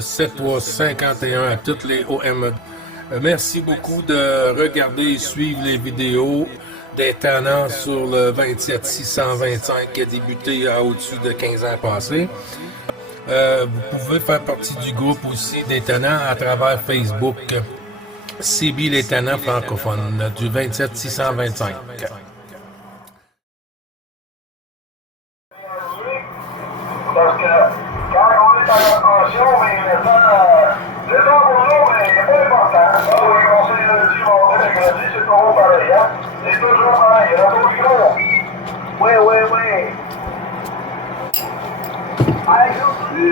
7351 à toutes les OM. Merci beaucoup de regarder et suivre les vidéos des tannants sur le 27625 qui a débuté à au-dessus de 15 ans passés. Vous pouvez faire partie du groupe aussi des tannants à travers Facebook. CB les tannants francophones du 27625. Parce que quand on est à la pension, mais les temps pour nous, mais c'est pas important. Les conseils lundi, mardi, mercredi, c'est toujours pareil. Hein? C'est toujours pareil. Il y en a toujours gros. Oui. Ah, j'ai entendu,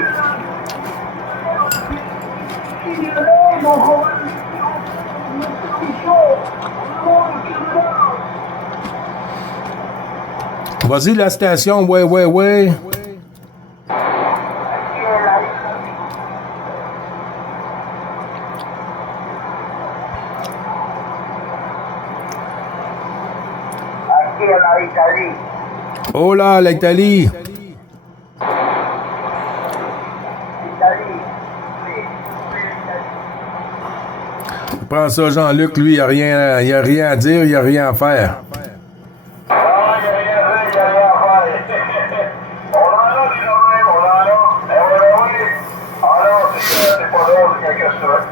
il y a là, donc on va une commission. Vas-y, la station, ouais. Italie. Oh là, l'Italie! Prends ça, Jean-Luc, lui, il a rien à dire, il a rien à faire. Ah, il n'y a rien à faire. On en a des domaines, on en a. Oui. Ah non, c'est pas drôle, quelque chose.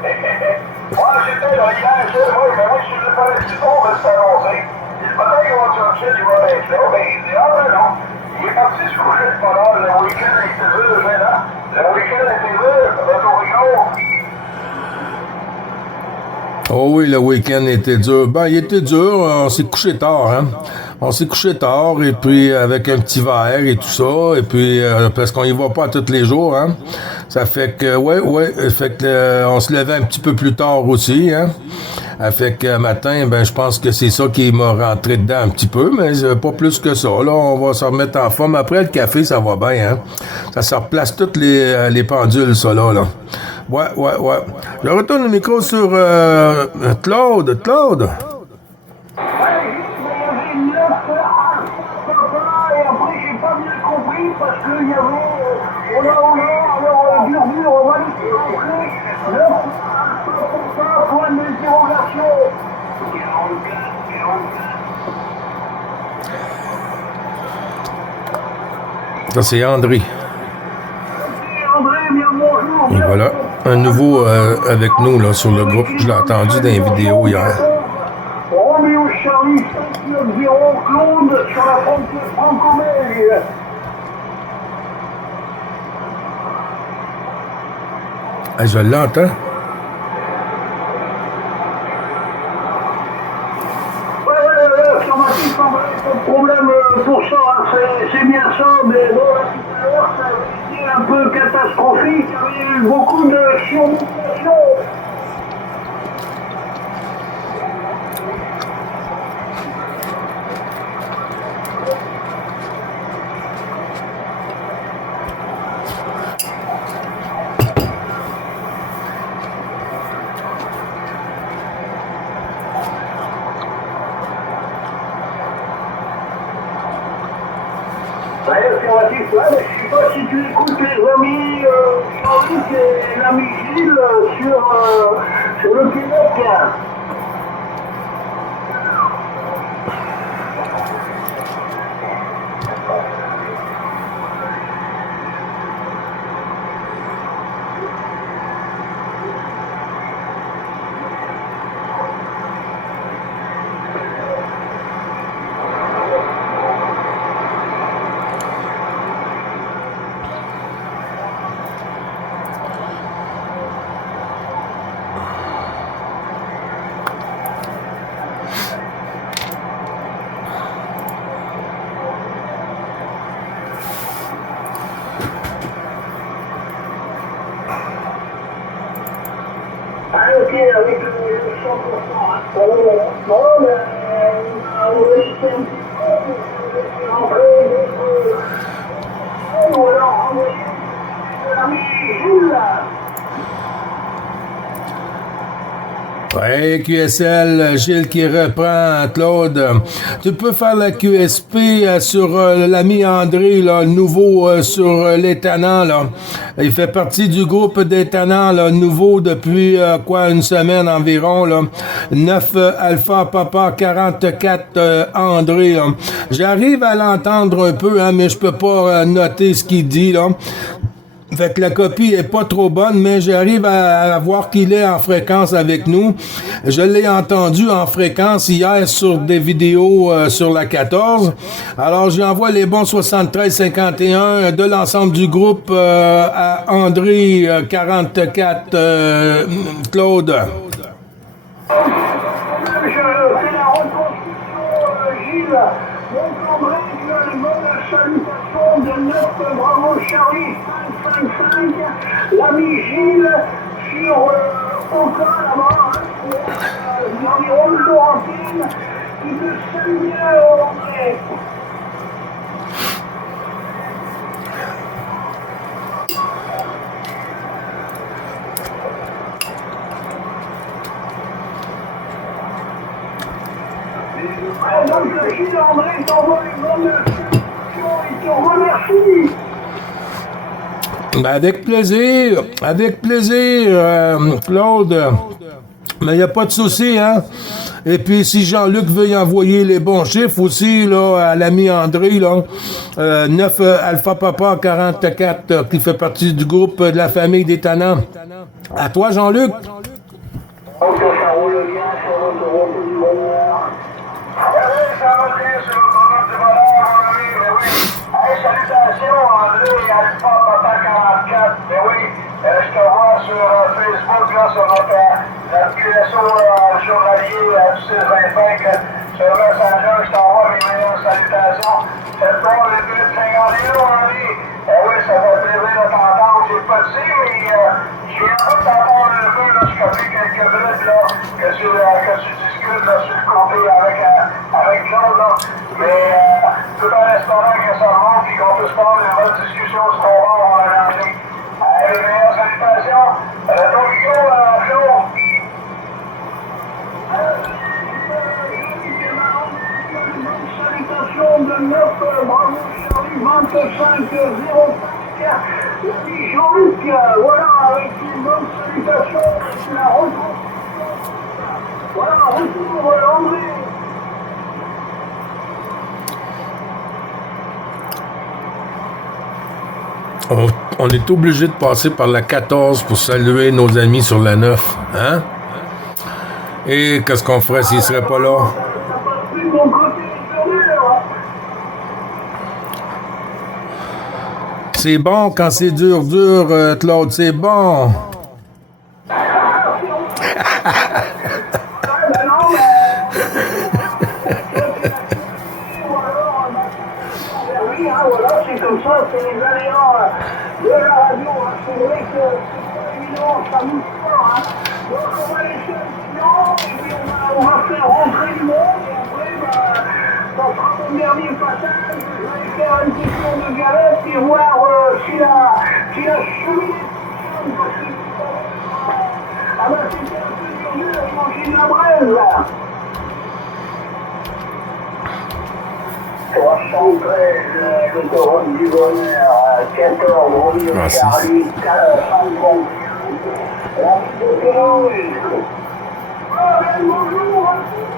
Moi, j'étais là hier, mais moi, je suis pas resté fort de se annoncer. Peut-être qu'on va chercher du bon être là, mais il dit, non. Il est parti se coucher de bonheur, le week-end était dur, maintenant. Le week-end était dur, retour rigolo. Oh oui, le week-end était dur. Ben, il était dur, on s'est couché tard, hein. On s'est couché tard, et puis avec un petit verre et tout ça, et puis parce qu'on y va pas tous les jours, hein. Ça fait que, on se levait un petit peu plus tard aussi, hein. Ça fait que matin, ben, je pense que c'est ça qui m'a rentré dedans un petit peu, mais pas plus que ça. Là, on va se remettre en forme. Après le café, ça va bien, hein. Ça se replace toutes les pendules, ça, là. Ouais. Je retourne le micro sur Claude. Claude. Et après, j'ai pas bien compris parce qu'il y avait. Alors, murmure, on va le point d'interrogation. Ça, c'est André. André, bien bonjour. Et voilà, un nouveau avec nous là, sur le groupe. Je l'ai entendu dans les vidéos hier. Roméo Charlie 590 Claude sur la frontière franco-belge. Ah, je l'entends. Sur ma petite pas de problème pour ça, hein, c'est bien ça, mais bon, tout à l'heure, ça a été un peu catastrophique, il y a eu beaucoup de surmutation. Je ne sais pas si tu écoutes les amis Jean-Luc et l'ami Gilles sur le Québec. Ok, avec le 100%. Bon, mais on va laisser un petit peu rentrer ou alors envoyer l'ami Jules. Ouais, QSL, Gilles qui reprend, Claude. Tu peux faire la QSP sur l'ami André, là, nouveau sur les tannants, là. Il fait partie du groupe des tannants, là, nouveau depuis, une semaine environ, là. 9 Alpha Papa 44 André, là. J'arrive à l'entendre un peu, hein, mais je peux pas noter ce qu'il dit, là. Fait que la copie est pas trop bonne, mais j'arrive à voir qu'il est en fréquence avec nous. Je l'ai entendu en fréquence hier sur des vidéos sur la 14. Alors j'envoie les bons 73-51 de l'ensemble du groupe à André 44 Claude. Je fais la reconstruction, Gilles. Donc, André, tu as une bonne salutation de 9 Bravo Charlie 555. L'ami Gilles sur Oka, là-bas, l'environ de Laurentine, qui te salue bien, André. Donc, Gilles André t'envoie une bonne salutation et te remercie. Avec plaisir, Claude. Mais il n'y a pas de souci, hein? Et puis, si Jean-Luc veut y envoyer les bons chiffres aussi, là, à l'ami André, là, 9 Alpha Papa 44, qui fait partie du groupe de la famille des tannants. À toi, Jean-Luc. Donc, ça roule bien sur l'autoroute du bonheur. Oui, ça roule bien sur l'autoroute du bonheur, mon ami, mais oui. Hey, salutations, André, Alpha Papa 44, mais oui, je te vois sur Facebook, là, sur notre QSO journalier du 625, sur le Messenger, je t'envoie mes meilleures salutations. C'est bon, les plus de 51, mon ami. Eh oui, ça va plaisir de t'entendre, j'ai pas dit, mais j'ai un peu de t'entendre un peu, là, je connais quelques minutes, là, que tu discutes, là, sur le côté avec Claude, là. Mais tout en espérant que ça remonte et qu'on puisse prendre une bonne discussion sur ton bord, on va lancer. Allez, les meilleures salutations. Ton micro, Claude. Salutation de 9 Bravo Charlie 2505. Jean-Luc, voilà, avec une bonne salutation, c'est la retour. Voilà, retour André. On est obligé de passer par la 14 pour saluer nos amis sur la 9, hein? Et qu'est-ce qu'on ferait s'ils seraient pas là? C'est bon quand c'est dur, Claude, c'est bon. Voilà, c'est comme ça, c'est les aléas de la radio. C'est vrai que c'est pas évident, ça bouge pas. Donc on va laisser un silence et puis on va faire rentrer du monde et après, ça sera mon dernier passage. Je vais faire une question de galette et voir si la cheminée fonctionne. Ah ben c'était un peu dur de manger de la braise là. 73, l'autoroute du bonheur, 14, Romeo Charlie, 450, la ville de Toulouse. Ah, ben bonjour à tous.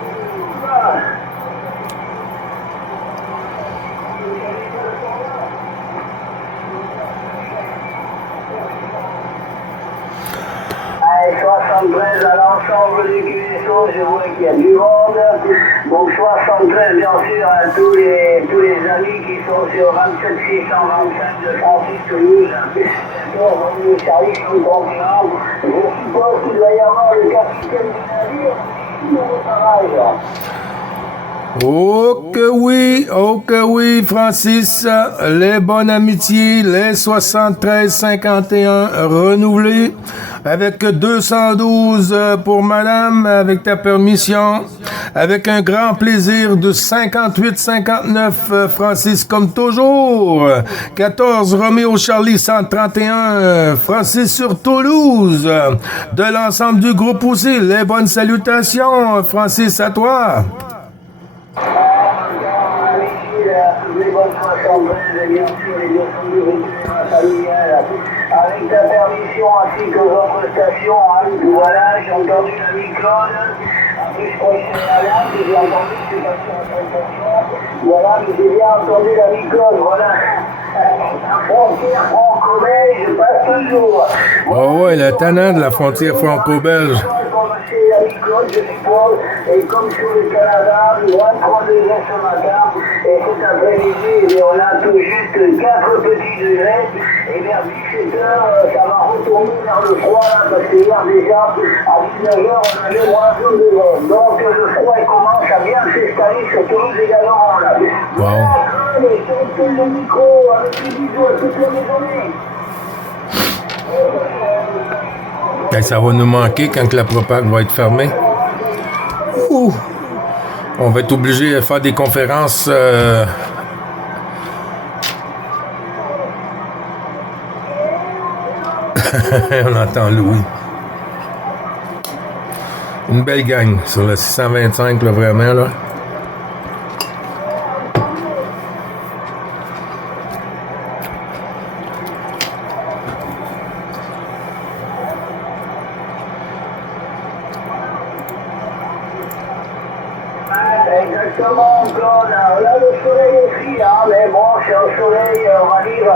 Allez, 73 à l'ensemble des QSO, je vois qu'il y a du monde. Donc 73 bien sûr à tous les amis qui sont sur 27 625 de Francis Toulouse. Donc Romeo Charlie 51. Je suppose qu'il va y avoir le capitaine du navire qui au travail. Oh que oui, Francis. Les bonnes amitiés, les 73-51 renouvelés, avec 212 pour madame, avec ta permission. avec un grand plaisir de 58-59, Francis, comme toujours. 14, Roméo Charlie 131, Francis sur Toulouse. De l'ensemble du groupe aussi, les bonnes salutations, Francis, à toi. Les bonnes soixante-treize, bien sûr, les bien sûr, familiale, avec ta permission ainsi que aux autres stations, voilà, j'ai entendu la microne, en plus je crois que c'est malade, j'ai entendu que c'est pas sur la sensation, voilà, mais j'ai bien entendu la microne, voilà. Frontière franco-belge, passe toujours. Oh ouais, le tenant de la frontière franco-belge. C'est la microne, je suppose, et comme sur le Canada, 23 degrés ce matin, et cet après-midi, on a tout juste 4 petits degrés, et vers 17h, ça va retourner vers le froid, là, parce que hier déjà, à 19h, on avait moins 2 degrés. Donc le froid commence à bien s'installer sur Toulouse également, là. Wow. Et sur le micro, avec les bisous à toute la maisonnée. Ben, ça va nous manquer quand la propag va être fermée. Ouh. On va être obligé de faire des conférences. On entend Louis. Une belle gang sur le 625, là, vraiment, là. Exactement, Claude. Là, le soleil aussi, hein, mais bon, c'est un soleil, on va dire,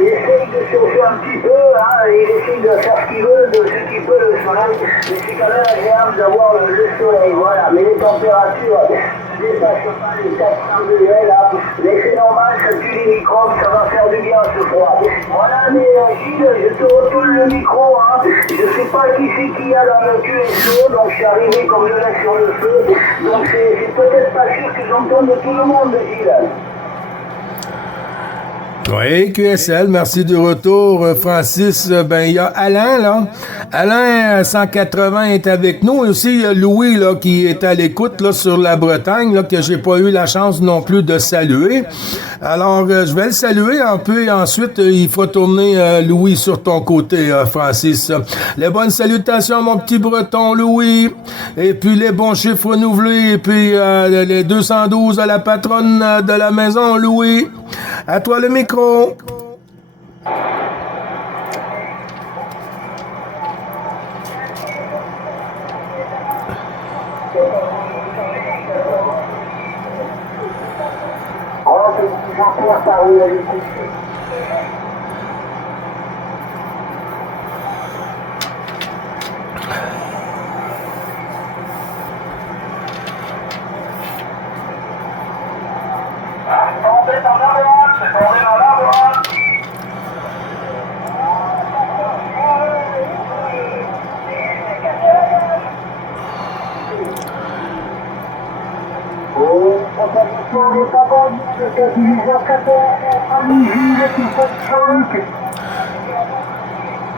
il essaye de chauffer un petit peu, hein, il essaye de faire ce qu'il veut, de ce qu'il peut, le soleil, mais c'est quand même agréable d'avoir le soleil, voilà. Mais les températures ne dépassent pas les 400 degrés, là, mais c'est normal, ça tue les microbes, ça va faire du bien ce froid. Voilà, mais Gilles, je te retourne le micro, hein, je sais pas qui c'est qu'il y a dans le QSO, donc je suis arrivé comme je l'ai sur le feu, donc c'est peut-être pas sûr que j'entende tout le monde, Gilles. Oui, QSL, merci du retour, Francis. Ben, il y a Alain, là. Alain, 180, est avec nous. Et aussi, il y a Louis, là, qui est à l'écoute, là, sur la Bretagne, là, que j'ai pas eu la chance non plus de saluer. Alors, je vais le saluer un peu et ensuite, il faut tourner, Louis, sur ton côté, Francis. Les bonnes salutations, mon petit breton, Louis. Et puis, les bons chiffres renouvelés. Et puis, les 212 à la patronne de la maison, Louis. À toi le micro.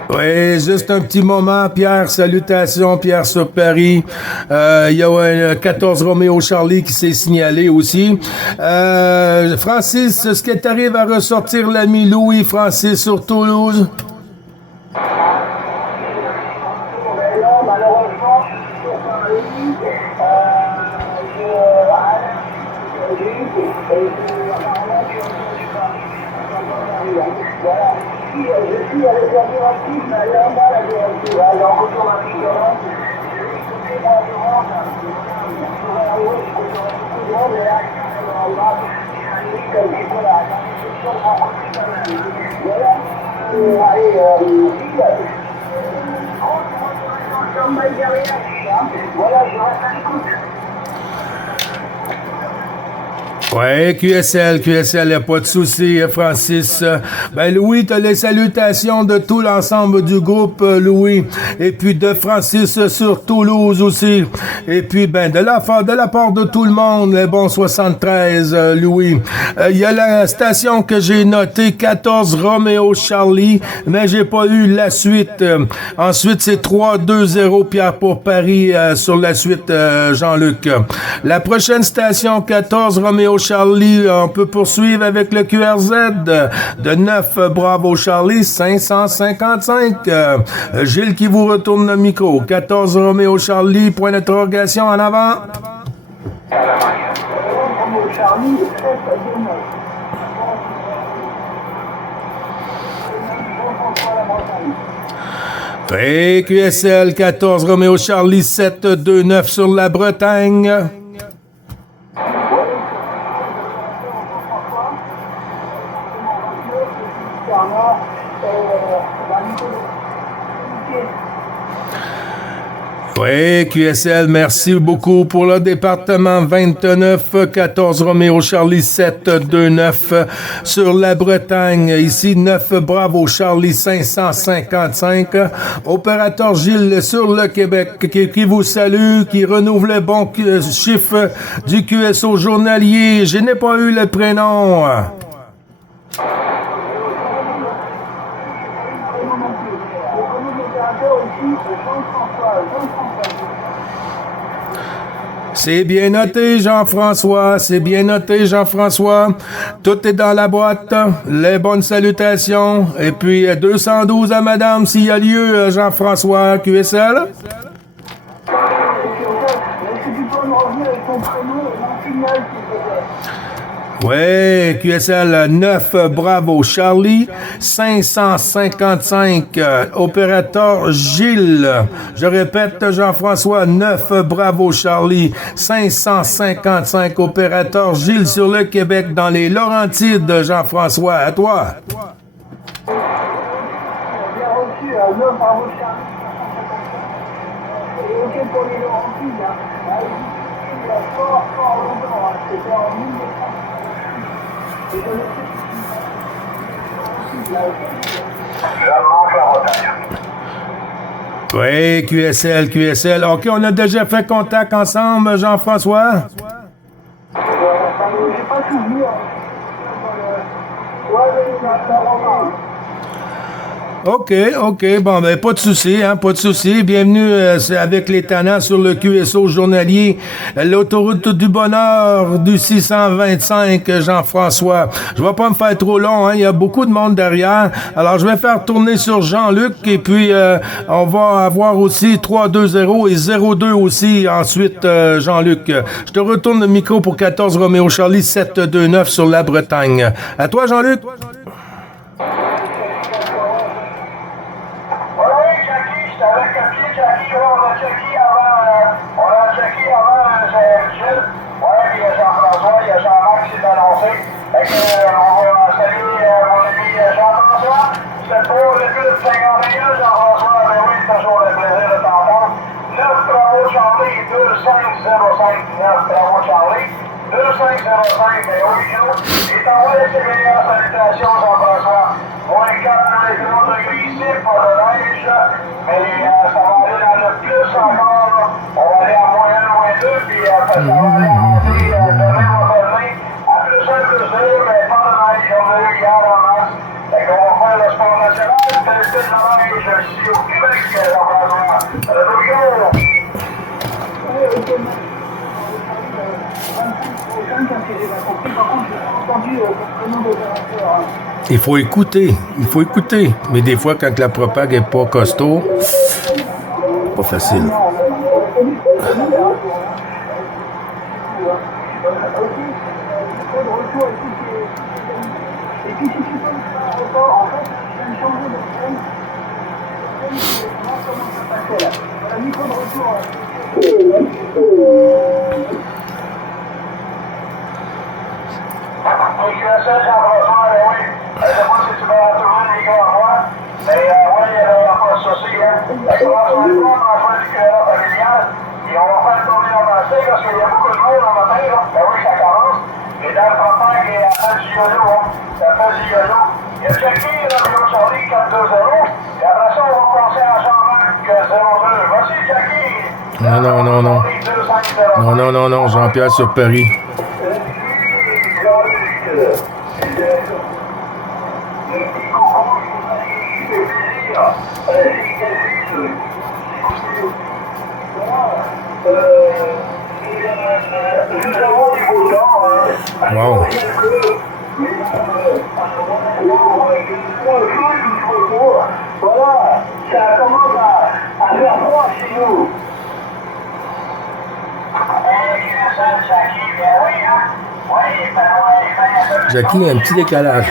Oui, juste un petit moment, Pierre. Salutations, Pierre sur Paris. Il y a un 14 Roméo Charlie qui s'est signalé aussi. Francis, est-ce que tu arrives à ressortir l'ami Louis Francis sur Toulouse? Je suis avec la directive, mais elle est en bas la directive, donc automatiquement, je vais écouter dans le monde, sur la route, je suis beaucoup de monde, et là, je suis en bas, ça limite un petit peu la réception de mon côté quand même. Voilà, allez, voilà, je reste à l'écoute. Ouais, QSL, y a pas de souci, Francis. Ben, Louis, t'as les salutations de tout l'ensemble du groupe, Louis. Et puis de Francis sur Toulouse aussi. Et puis, ben, de la part de tout le monde, les bons 73, Louis. Il y a la station que j'ai notée, 14 Romeo Charlie, mais j'ai pas eu la suite. Ensuite, c'est 3-2-0 Pierre pour Paris sur la suite, Jean-Luc. La prochaine station, 14 Romeo Charlie, on peut poursuivre avec le QRZ de 9 Bravo Charlie 555. Gilles qui vous retourne le micro. 14 Romeo Charlie, point d'interrogation en avant. Romeo Charlie, 7-2-9. QSL 14 Romeo Charlie 729 sur la Bretagne. Oui, QSL, merci beaucoup pour le département 29, 14 Romeo Charlie 729 sur la Bretagne. Ici, 9 Bravo Charlie 555. Opérateur Gilles sur le Québec qui vous salue, qui renouvelle le bon chiffre du QSO journalier. Je n'ai pas eu le prénom. C'est bien noté, Jean-François. C'est bien noté, Jean-François. Tout est dans la boîte. Les bonnes salutations. Et puis, 212 à madame, s'il y a lieu, Jean-François, QSL. Ouais, QSL 9 Bravo Charlie 555 opérateur Gilles. Je répète, Jean-François, 9 Bravo Charlie 555 opérateur Gilles sur le Québec dans les Laurentides. Jean-François, à toi. Bien reçu, 9 Bravo Charlie 555. OK pour les Laurentides. Fort longtemps, c'était en 1900. Oui, QSL. OK, on a déjà fait contact ensemble, Jean-François? J'ai pas souvenir. Ouais, OK. Bon, ben, pas de souci, pas de souci. Bienvenue avec les tannants sur le QSO journalier, l'autoroute du bonheur du 625, Jean-François. Je vais pas me faire trop long, il y a beaucoup de monde derrière. Alors, je vais faire tourner sur Jean-Luc et puis on va avoir aussi 3-2-0 et 0-2 aussi ensuite, Jean-Luc. Je te retourne le micro pour 14 Romeo Charlie 729 sur la Bretagne. À toi, Jean-Luc. Jean-François, il y a Jean-Marc qui s'est annoncé. Fait que, on va saluer mon ami Jean-François. C'est pour le plus de 51, Jean-François. Ben oui, c'est toujours le plaisir de t'entendre. 9 Bravo Charlie, 2505. 9 Bravo Charlie, 2505. Ben oui, et t'envoie les meilleures salutations, Jean-François. Moins 4 avec une autre degrés ici, pas de neige. Mais ça va aller dans le plus encore. On va aller à moins 1, moins 2, puis ça va aller demain, à plus 1, plus 2, mais pas de neige, on a eu hier en masse. Fait qu'on va faire le sport national, tester de la neige ici au Québec, Jean-François. Il faut écouter. Mais des fois, quand la propague est pas costaud, pas facile. Et puis si tu peux me faire un report, en fait, je viens de changer de scène. Comment ça passait là? Voilà, micro de retour. Oui, je suis seul, Jean-François, mais oui. Je sais pas si tu vas retourner les gars à moi. Mais oui, il n'y a pas de souci. On va se mettre en faire du créa familial. Et on va faire tourner en massé parce qu'il y a beaucoup de monde en matin. Ben oui, ça commence. Mesdames Il y a Jackie, Romeo Charlie 4-2-0. Et après ça, on va passer à Jean-Marc 0-2. Voici Jackie. Non, non, non, non. Non, non, non, non, Jean-Pierre sur Paris. Wow. Voilà, ça commence à faire froid chez nous. Jackie a un petit décalage.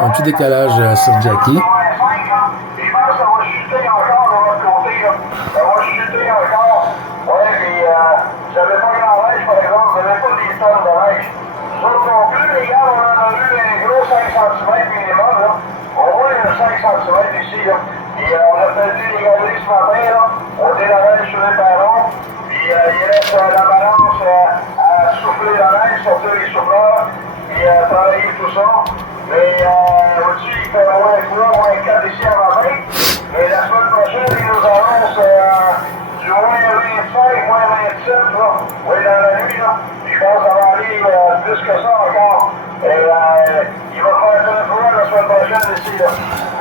Un petit décalage sur Jackie. Je pense que ça va chuter encore de l'autre côté. Ça va chuter encore. Ouais, mais j'avais pas grand neige, par exemple. J'avais pas des tonnes de neige. Nous autres non plus, les gars, on en a eu un gros 5 cm minimum. Là. On voit un 5 cm ici. Là. Et on a perdu les galeries ce matin. Là. On est la neige sur les ballons. Puis il reste la balance à souffler la neige, sortir les souffleurs. Et travailler tout ça. Mais au-dessus, il fait moins 3, moins 4 ici à matin. Mais la semaine prochaine, il nous annonce du moins 25, moins 27, là. Oui, dans la nuit, là. Je pense que ça va aller plus que ça encore. Et il va faire très froid la semaine prochaine ici, là.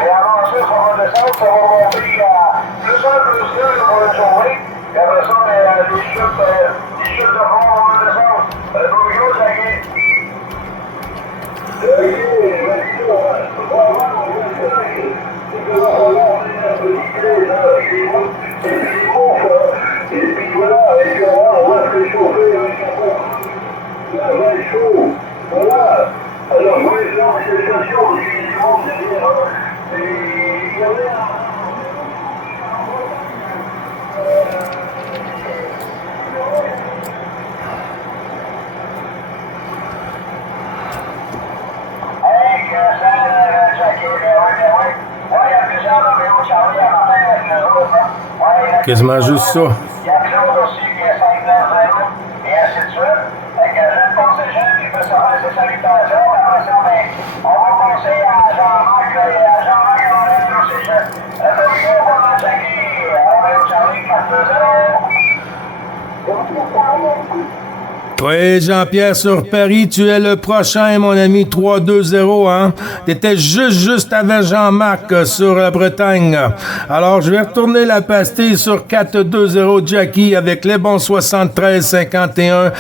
Mais avant ça, ça va descendre, ça va monter à plus 1, plus 2 pour une journée. Et après ça, les chutes de fond vont descendre. Pour gros, ça gagne. Et puis voilà, avec on va se réchauffer avec un bon. Ça va être chaud. Voilà. Alors, vous voyez, dans cette station, il y a du monde derrière. Et il y avait Quasiment juste ça. Il y a Claude aussi qui est 5-0 et ainsi de suite. Fait que je vais passer Jean qui peut se faire ses salutations. Après ça, on va passer à Jean-Marc et à Jean-Marc et on va aussi Jean. Bonjour, on va checker. On va au Charlie 4-0. Oui, Jean-Pierre sur Paris, tu es le prochain, mon ami, 3-2-0, hein? T'étais juste avant Jean-Marc sur la Bretagne. Alors, je vais retourner la pastille sur 4-2-0 Jackie avec les bons 73-51,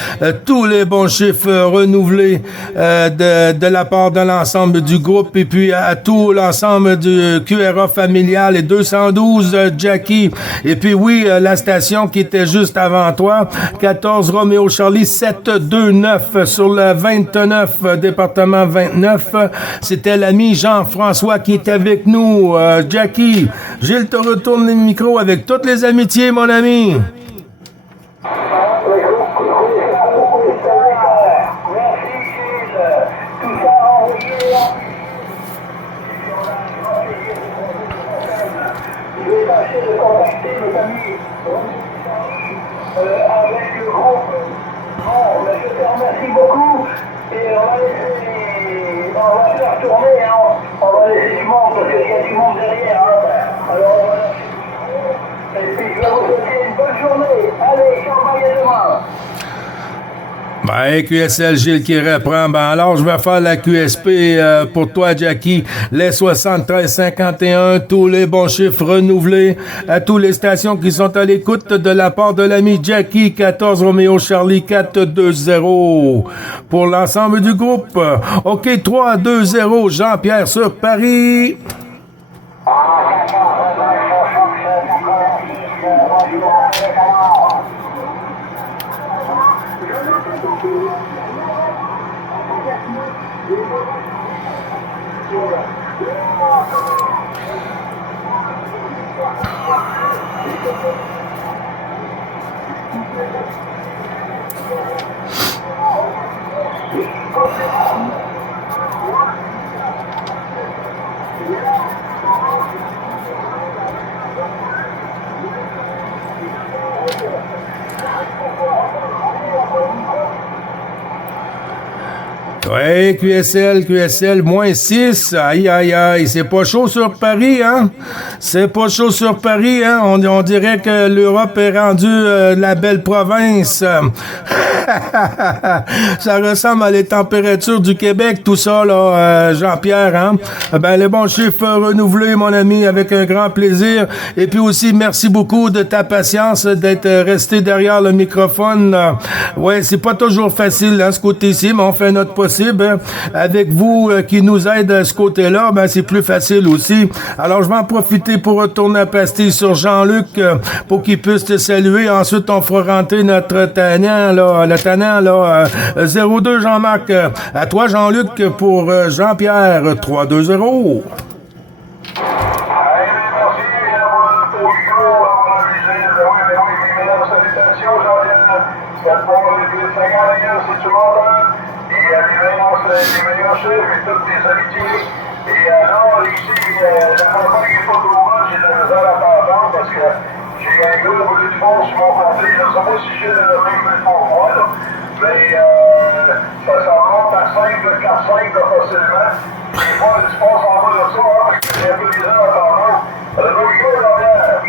tous les bons chiffres renouvelés de la part de l'ensemble du groupe et puis à tout l'ensemble du QRA familial et 212 Jackie. Et puis oui, la station qui était juste avant toi, 14 Roméo Charlie 729 sur le 29, département 29. C'était l'ami Jean-François qui est avec nous. Jackie, Gilles te retourne le micro avec toutes les amitiés, mon ami. Avec le groupe. Bon, je te remercie beaucoup et on va faire tourner, hein. On va laisser du monde parce qu'il y a du monde derrière. Hein. Alors, et puis je vais vous souhaiter une bonne journée. Allez, champagne à demain. Ben, QSL Gilles qui reprend. Ben, alors, je vais faire la QSP pour toi, Jackie. Les 73-51, tous les bons chiffres renouvelés à toutes les stations qui sont à l'écoute de la part de l'ami Jackie, 14 Roméo Charlie 4-2-0 pour l'ensemble du groupe. OK, 3-2-0, Jean-Pierre sur Paris. Ouais, QSL, moins 6. Aïe, aïe, aïe. C'est pas chaud sur Paris, hein? C'est pas chaud sur Paris, hein? On dirait que l'Europe est rendue la belle province. Ça ressemble à les températures du Québec, tout ça, là, Jean-Pierre, hein? Ben, les bons chiffres renouvelés, mon ami, avec un grand plaisir. Et puis aussi, merci beaucoup de ta patience, d'être resté derrière le microphone. Ouais, c'est pas toujours facile, hein, ce côté-ci, mais on fait notre possible. Hein. Avec vous qui nous aide à ce côté-là, ben, c'est plus facile aussi. Alors, je vais en profiter pour retourner à Pastille sur Jean-Luc pour qu'il puisse te saluer. Ensuite, on fera rentrer notre tannant, là, le tannant, là, 02 Jean-Marc. À toi, Jean-Luc, pour Jean-Pierre, 3-2-0. Les meilleurs chefs et toutes tes amitiés. Et alors, ici, la campagne n'est pas trop bonne, j'ai de la misère à t'entendre parce que j'ai un gros brûlé de fond sur mon côté. Je ne sais pas si j'ai le même brûlé pour moi, là. Mais ça monte à 5, 4-5 facilement. Des fois, je passe en bas de ça, hein, parce que j'ai un peu bizarre à t'entendre. Le gros est derrière.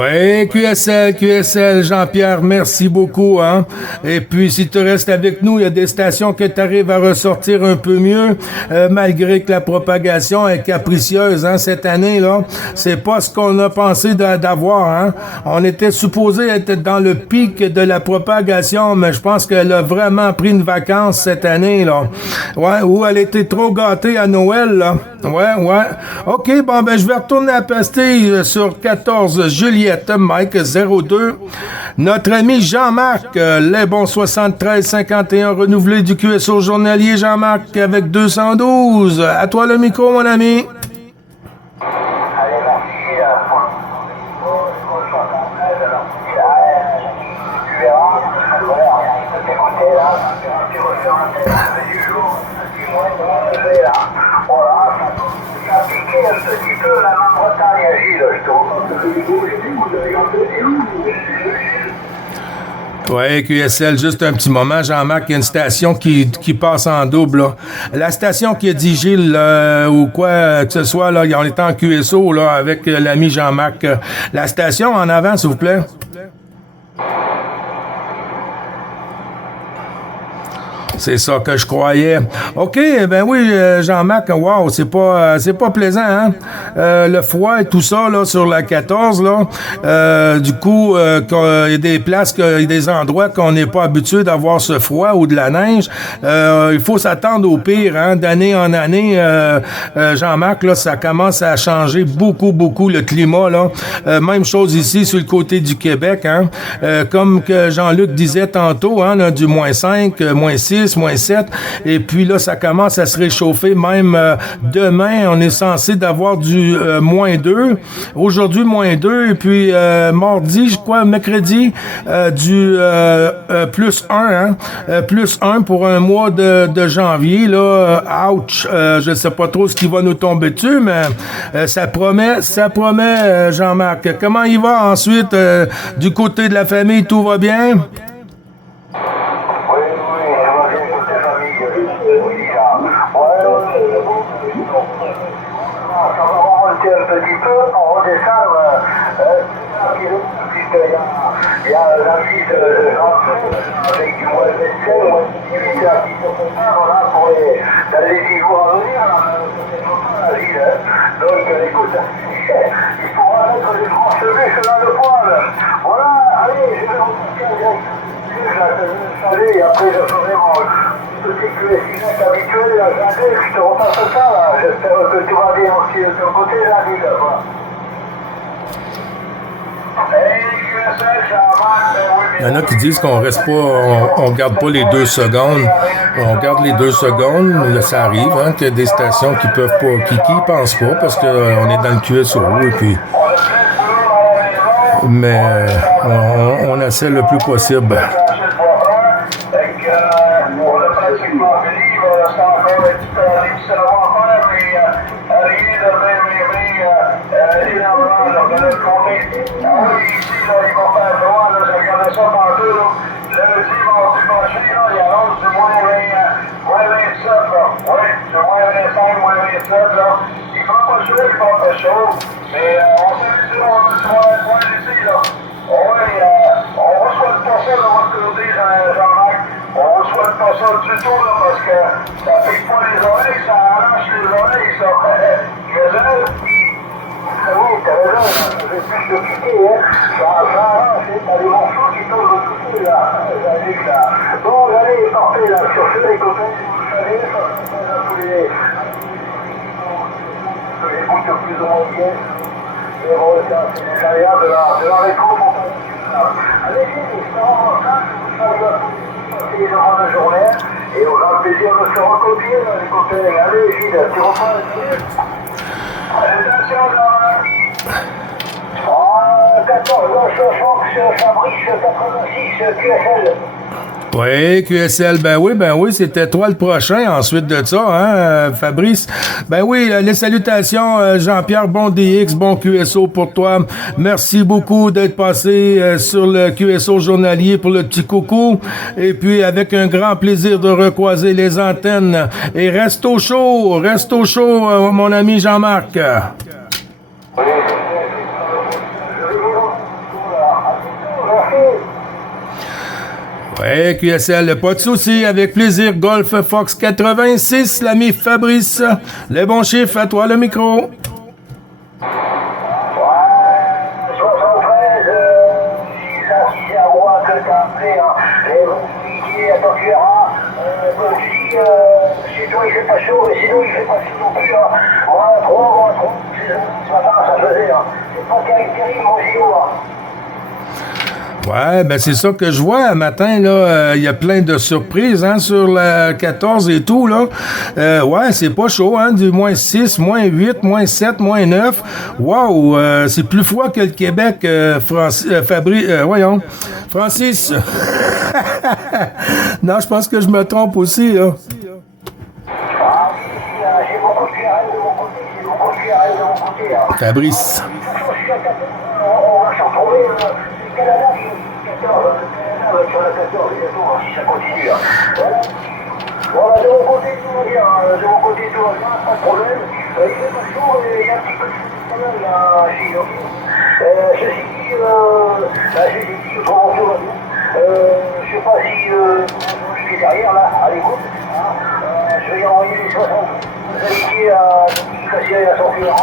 Oui, QSL, Jean-Pierre, merci beaucoup, hein. Et puis, si tu restes avec nous, il y a des stations que tu arrives à ressortir un peu mieux, malgré que la propagation est capricieuse, hein, cette année, là. C'est pas ce qu'on a pensé d'avoir, hein. On était supposé être dans le pic de la propagation, mais je pense qu'elle a vraiment pris une vacance cette année, là. Ouais, ou elle était trop gâtée à Noël, là. Ouais. OK, bon, ben, je vais retourner à Pastille sur 14 Juliette, Mike 02. Notre ami Jean-Marc, les bons 73-51 renouvelé du QSO journalier Jean-Marc avec 212. À toi le micro, mon ami. Ouais, QSL, juste un petit moment, Jean-Marc, il y a une station qui passe en double, là. La station qui a dit Gilles, ou quoi que ce soit, là, on est en QSO, là, avec l'ami Jean-Marc. La station en avant, s'il vous plaît. C'est ça que je croyais. OK, ben oui, Jean-Marc, wow, c'est pas plaisant, hein? Le froid et tout ça, là, sur la 14, là. Du coup, il y a des places, il y a des endroits qu'on n'est pas habitué d'avoir ce froid ou de la neige. Il faut s'attendre au pire, hein? D'année en année, Jean-Marc, là, ça commence à changer beaucoup le climat, là. Même chose ici, sur le côté du Québec, hein? Comme que Jean-Luc disait tantôt, hein, là, du moins 5, moins 6, moins 7, et puis là, ça commence à se réchauffer. Même demain, on est censé d'avoir du moins 2. Aujourd'hui, moins 2, et puis mardi, je crois, mercredi, du plus 1, hein? Plus 1 pour un mois de janvier, là. Ouch! Je sais pas trop ce qui va nous tomber dessus, mais ça promet, Jean-Marc. Comment il va ensuite? Du côté de la famille, tout va bien? puisqu'il y a la vie de avec du moins 27 ou 18 là, qui sont contents là, pour les 10 jours à venir. C'est content la vie. Hein. Donc écoute, il faudra mettre les grands cheveux dans le poil. Voilà, allez, je vais repartir avec et après je ferai mon petit QSI habituel, là, je te repasse ça là. J'espère que tu vas bien aussi de ton côté, la ville. Voilà. Il y en a qui disent qu'on reste pas, on garde pas les 2 secondes. On garde les 2 secondes, mais ça arrive, hein, qu'il y a des stations qui peuvent pas, qui pensent pas, parce qu'on est dans le QSO, et puis. Mais on essaie le plus possible. Mais on s'est ici, là. On reçoit pas ça de votre côté, Jean-Marc. On reçoit pas ça du tout, là, parce que ça pique pas les oreilles, ça arrache les oreilles, ça. Oui, t'as raison, je vais plus te piquer, hein. Ça arrache, t'as des morceaux qui tombent tout seuls, là. Bon, allez, partez, là. Sur ce, les copains, vous savez, ça se passe à tous les écoutes plus ou moins bien. Mais bon, c'est agréable de la rétro pour allez-y, ça vous passer une bonne journée et on a le plaisir de se recopier, les copains. Allez, Gilles, tu reprends attention, là. 14 Fox, Fabrice 86, QSL. Oui, QSL, ben oui, c'était toi le prochain ensuite de ça, hein, Fabrice. Ben oui, les salutations, Jean-Pierre, bon DX, bon QSO pour toi. Merci beaucoup d'être passé sur le QSO journalier pour le petit coucou. Et puis, avec un grand plaisir de recroiser les antennes. Et reste au chaud, mon ami Jean-Marc. Oui, QSL, pas de souci, avec plaisir. Golf Fox 86, l'ami Fabrice. Les bons chiffres, à toi le micro. 'Chez toi il fait pas chaud, mais sinon il fait pas chaud non plus. Moins 3, ce matin ça faisait. C'est pas terrible mon JO. Ouais, ben c'est ça que je vois. Un matin, là, il y a plein de surprises, hein, sur la 14 et tout, là. Ouais, c'est pas chaud, hein, du moins 6, moins 8, moins 7, moins 9. Wow, c'est plus froid que le Québec, Francis. Non, je pense que je me trompe aussi, là. J'ai beaucoup de QRL de mon côté, Fabrice. On va s'en retrouver, le Canada, sur la 14, si ça continue. Voilà, de mon côté, tout va bien, pas de problème. Il fait pas chaud, il y a un petit peu de chaud quand même, là, Gilles. Ceci dit, autrement tout va bien. Je sais pas si je suis derrière, là, à l'écoute. Je vais y envoyer les 60 amitiés à Cassier et à son client.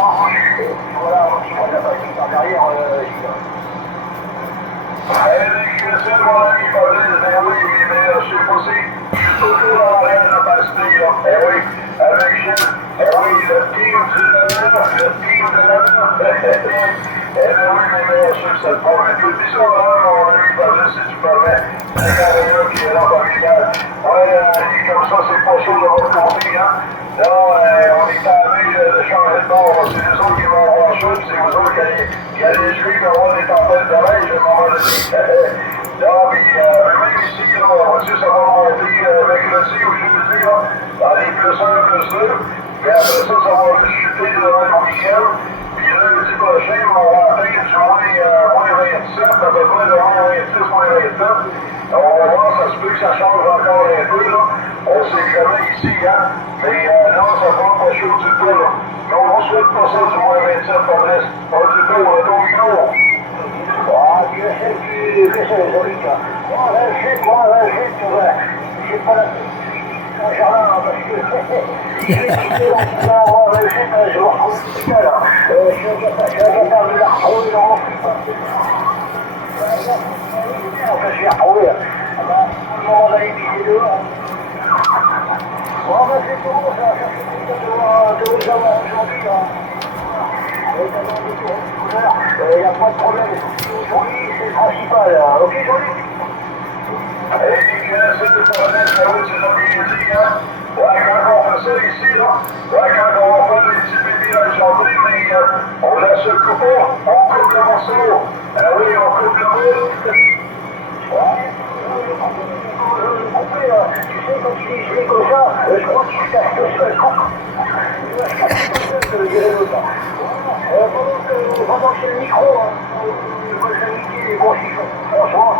Et voilà, on s'y prend la pastille par derrière, Gilles. QSL, mon ami Fabrice, ben oui, mais je sais pas si je suis toujours dans l'arrière de la pastille, là. Ben oui, avec Gilles. Ben oui, le team de la eh ben oui, mais je sais que c'est le bon. Mais tout dis ça, mon ami Fabrice, si tu permets. C'est carrément qui est là, familial. Ouais, comme ça, c'est pas chaud de votre côté, hein. Là, on est à la veille de changer de bord. C'est nous autres qui vont avoir chaud, puis c'est vous autres qui allez jouer, puis avoir des tempêtes de neige à un moment donné. Là, puis même ici, là, on va dire ça va monter mercredi ou jeudi, là, dans les plus 1, plus 2. Puis après ça, ça va chuter devant le week-end. Puis lundi prochain, on va atteindre du moins 27, à peu près de moins 26, moins 27. On va voir, ça se peut que ça change encore un peu, là. On sait jamais ici, hein. Mais non, ça va pas chaud du tout, là. Mais on ne souhaite pas ça du moins 27, Fabrice. Pas du tout, on est au micro. qu'est-ce que c'est, joli, ça. Moi, 28, j'ai pas la un jardin, parce que j'ai quitté l'enfant, moi, 28, je vais retrouver tout ça, là. Je suis incapable de la retrouver dans mon frigo. Enfin, je l'ai retrouvée, là. À un moment d'aller pisser dehors. Bon, ben, c'est tout, ça fait plaisir de vous avoir aujourd'hui, là. Il n'y a pas de problème. Joli, c'est le principal. Ok, Joli? Et puis, c'est le problème, c'est la biologie, hein. Ouais, quand on fait ça ici, là, ouais, quand on va faire les petits bébés dans le jardin, mais on laisse le couteau, on coupe le morceau. Oui, on coupe le morceau. Ouais, tu sais, quand tu dis comme ça, je crois qu'il se cache tout seul. Il va se cacher tout seul, je dirais l'autre. Pendant que c'est le micro, moi j'invitais les bons chiffres. Franchement,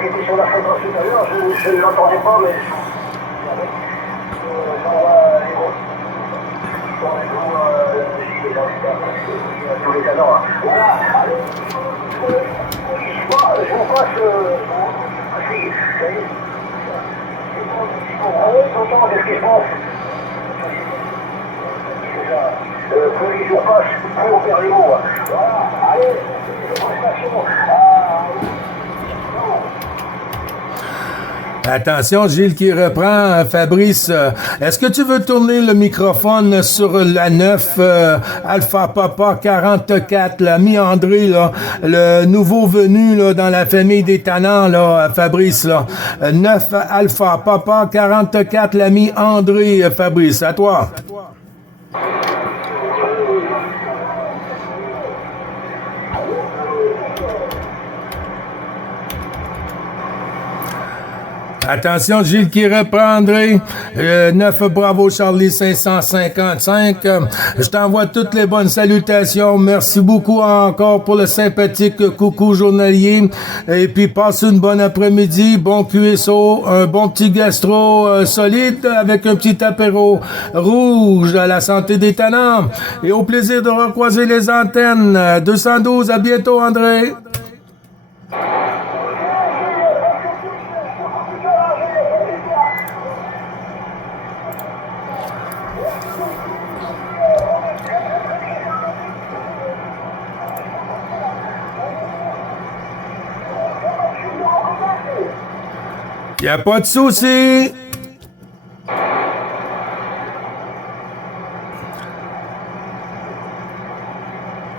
qui était sur la fréquence tout à l'heure, je ne l'entendais pas, mais j'envoie les bons tous les talents. Voilà, allez, je vous passe. Si, ça y est. Tonton, qu'est-ce qui se passe? Plus les jours passent, plus on perd les mots. Voilà, allez, prestations. Attention, Gilles qui reprend. Fabrice, est-ce que tu veux tourner le microphone sur la 9 Alpha Papa 44, l'ami André, là, le nouveau venu là, dans la famille des tannants, là, Fabrice, là. 9 Alpha Papa 44, l'ami André, Fabrice, à toi. Attention, Gilles qui reprend, André. 9 Bravo Charlie 555. Je t'envoie toutes les bonnes salutations. Merci beaucoup encore pour le sympathique coucou journalier. Et puis, passe une bonne après-midi. Bon QSO, un bon petit gastro solide avec un petit apéro rouge à la santé des tannants. Et au plaisir de recroiser les antennes. 212, à bientôt, André. Y a pas de souci.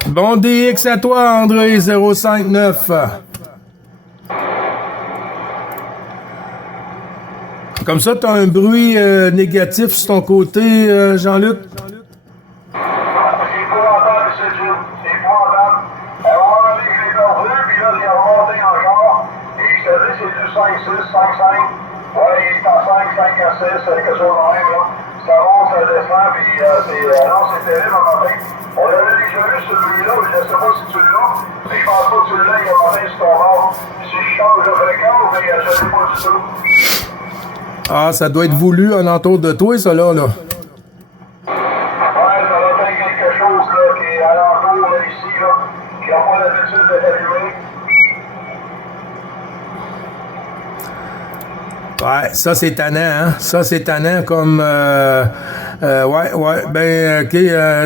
Bon DX à toi, André 059. Comme ça, t'as un bruit négatif sur ton côté, Jean-Luc? C'est épouvantable, c'est Jim. C'est épouvantable. À un moment donné, je l'ai perdu, puis là, il est remonté encore. Et je te dis, c'est du 5-6, 5-5. Ouais, il est en 5, 5 à 6, quelque chose de même, là. Ça monte, ça descend, puis non, c'est terrible, à matin. On avait déjà vu celui-là, mais je ne sais pas si tu l'as. Mais je pense pas que tu l'as, il y a un matin sur ton bord. Si je change de fréquence, mais je ne sais pas du tout. Ah, ça doit être voulu en entour de toi, ça, là. Ouais, ça va être quelque chose, là, qui est alentour, là, ici, là, qui n'a pas l'habitude de l'allumer. Ouais, ça c'est tannant, hein? Ça c'est tannant comme ouais, ben ok,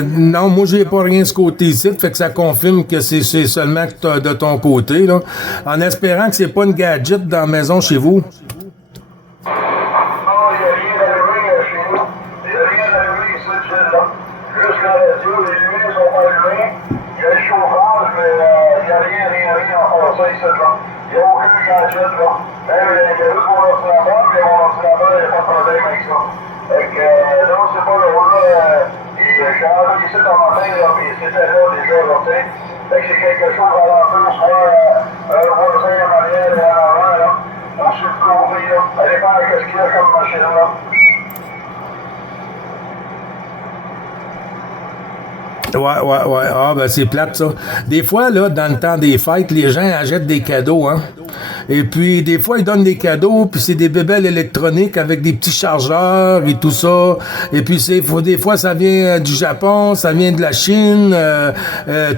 non, moi j'ai pas rien de ce côté-ci, fait que ça confirme que c'est seulement que t'as de ton côté, là. En espérant que c'est pas une gadget dans la maison chez vous. Non, il n'y a rien d'allumé chez nous. Il n'y a rien d'allumé ici, là. Juste la radio, les lumières sont pas allumées. Il y a le chauffage, mais il n'y a rien encore ça ici, là. Il n'y a aucun gadget, là. Même il y a juste mon ordinateur, mais mon ordinateur, il n'y a pas de problème avec ça. Fait que, non, c'est pas le rôle, là. J'ai rentré ici dans ma matin, là, mais c'était là déjà, là, tu sais. Fait que c'est quelque chose à l'entour, soit un voisin en arrière et en avant, là. Ou sur le côté, là. Ça dépend de ce qu'il y a comme machine, là. Ouais. Ah, ben c'est plate, ça. Des fois, là, dans le temps des fêtes, les gens achètent des cadeaux, hein. Et puis, des fois, ils donnent des cadeaux, puis c'est des bébelles électroniques avec des petits chargeurs et tout ça. Et puis, des fois, ça vient du Japon, ça vient de la Chine,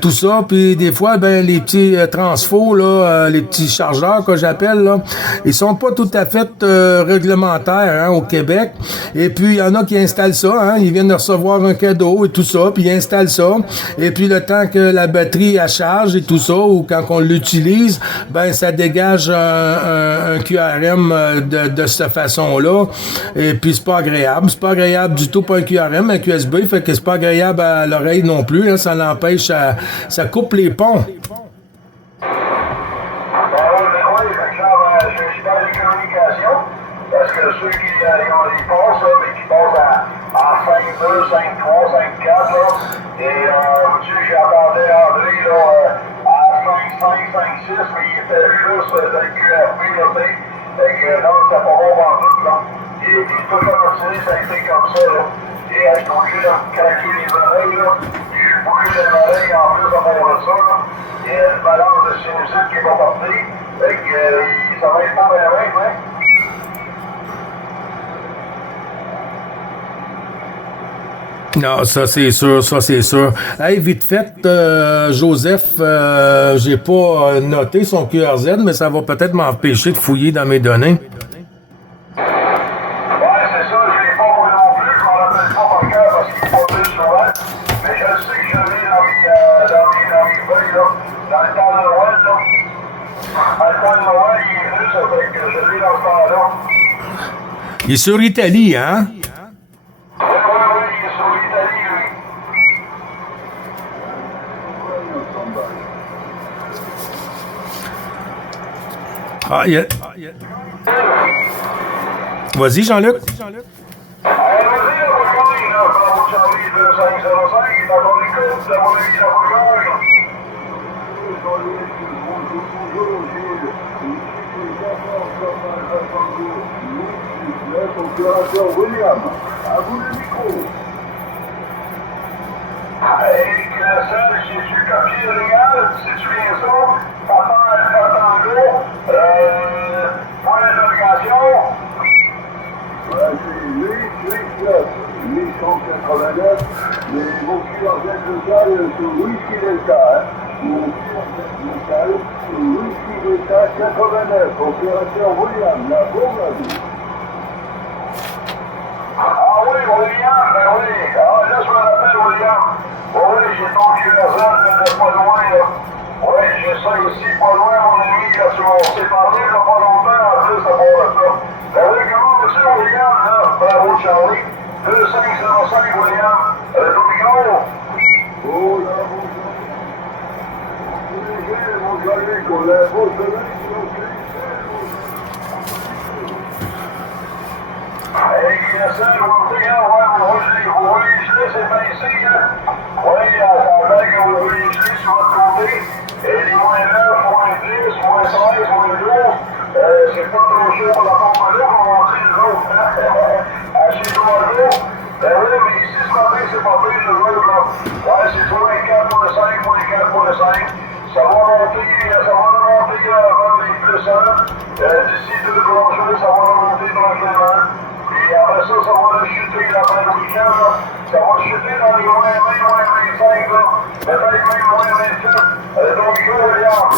tout ça. Puis, des fois, ben, les petits transfos, là, les petits chargeurs que j'appelle, là, ils sont pas tout à fait réglementaires, hein, au Québec. Et puis, il y en a qui installent ça, hein. Ils viennent de recevoir un cadeau et tout ça, puis ils installent ça. Et puis, le temps que la batterie à charge et tout ça, ou quand on l'utilise, ben, ça dégage un QRM de cette façon-là. Et puis, c'est pas agréable. C'est pas agréable du tout, pas un QRM, un QSB. Fait que c'est pas agréable à l'oreille non plus. Hein, ça l'empêche, ça coupe les ponts. Je suis dans les communications, parce que ceux qui ont les passes, là, mais qui passent à 5-2, 5-3, 5-4, là, et j'entendais André là, à 5-5, 5-6, mais il était juste dans le QRP, là, tu sais. Fait que non, c'était pas bon en tout, là. Et tout le marché, ça a été comme ça, là. Et je suis obligé de me craquer les oreilles, là. Je suis bouché les oreilles en plus de mon ça, là. Il y a une balance de sinusite qui va partir. Fait que ça va être pas bien, hein? Non, ça c'est sûr. Hey, vite fait, Joseph, j'ai pas noté son QRZ, mais ça va peut-être m'empêcher de fouiller dans mes données. Ouais, c'est ça, je l'ai pas moi non plus, je m'en rappelle pas par cœur parce qu'il est pas plus souvent, mais je sais que je l'ai dans mes feuilles, là, dans le temps de Noël, là. Dans le temps de Noël, il est venu, ça fait que je l'ai dans ce temps-là. Il est sur Italie, hein? Oui, il est sur l'Italie, lui. Ah, Vas-y, Jean-Luc. Allez, vas-y, la Bourgogne, là, par votre Charlie 2505, il est dans ton écoute, à mon avis, la Bourgogne. Opérateur William, à vous le micro. Hey, Classel, j'ai-tu copié légal? C'est-tu bien ça? Papa Tango, point d'interrogation. C'est 889, mais mon QRZ local sur Whisky Delta, hein. Mon QRZ local sur Whisky Delta 89, opérateur William, la Bourgogne. Ah oui, William, ben oui. Ah, là, je me rappelle, William. Oui, j'ai ton QRZ de pas loin, là. Oui, j'ai ça ici, pas loin, mon ami, là, on s'est parlé, là, pas longtemps, en plus, à part de ça. Ben oui, comment vas-tu, William, là? Bravo, Charlie. 2505, William. Ton micro. Oh là, mon Charlie, qu'on a un beau soleil, Hey, Classel, moi, je l'ai, c'est bien ici, là. Oui, ça fait que vous voulez geler sur votre côté. Et les moins 9, moins 10, moins 13, moins 12, c'est pas trop chaud pour la pompe là, comme on dit les autres, hein. À chez Joao. Ben oui, mais ici, ce matin, c'est pas pire, les autres, là. Ouais, c'est moins 4, moins 5, moins 4, moins 5. Ça va monter vers les plus 1. D'ici 2-3 jours, ça va remonter tranquillement. Et après ça, ça va chuter après le week-end, là. Ça va chuter dans les moins 20, moins 25, là. Peut-être même moins 27. Donc, il va y avoir.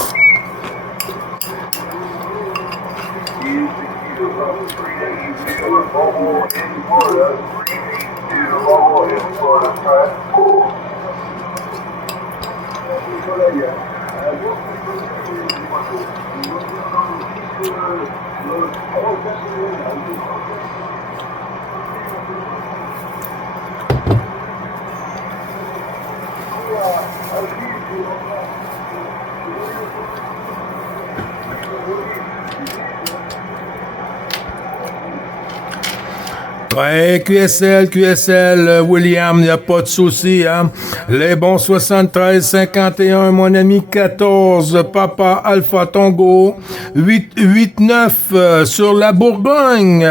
Ouais, QSL, William, y a pas de souci, hein. Les bons 73-51, mon ami 14, Papa Alpha Tango, 8-9 sur la Bourgogne.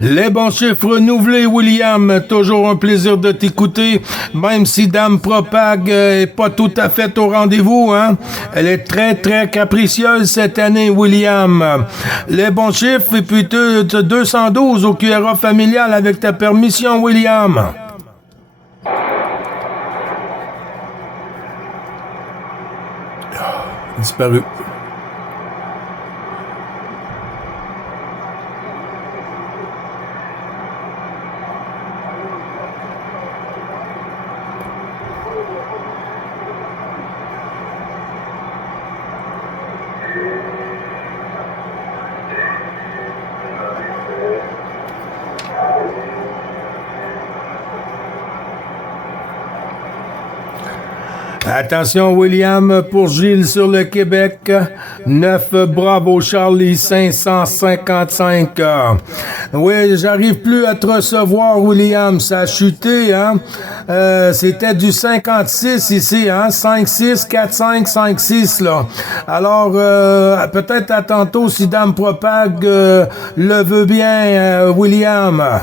Les bons chiffres renouvelés, William. Toujours un plaisir de t'écouter, même si Dame Propag est pas tout à fait au rendez-vous, hein. Elle est très, très capricieuse cette année, William. Les bons chiffres, et puis 212 au QRA familial avec ta permission, William. Disparu. Attention, William, pour Gilles sur le Québec. 9, bravo, Charlie, 555. Oui, j'arrive plus à te recevoir, William. Ça a chuté, hein. C'était du 56 ici, hein. 5-6, 4-5, 5-6, là. Alors, peut-être à tantôt si Dame Propag le veut bien, William.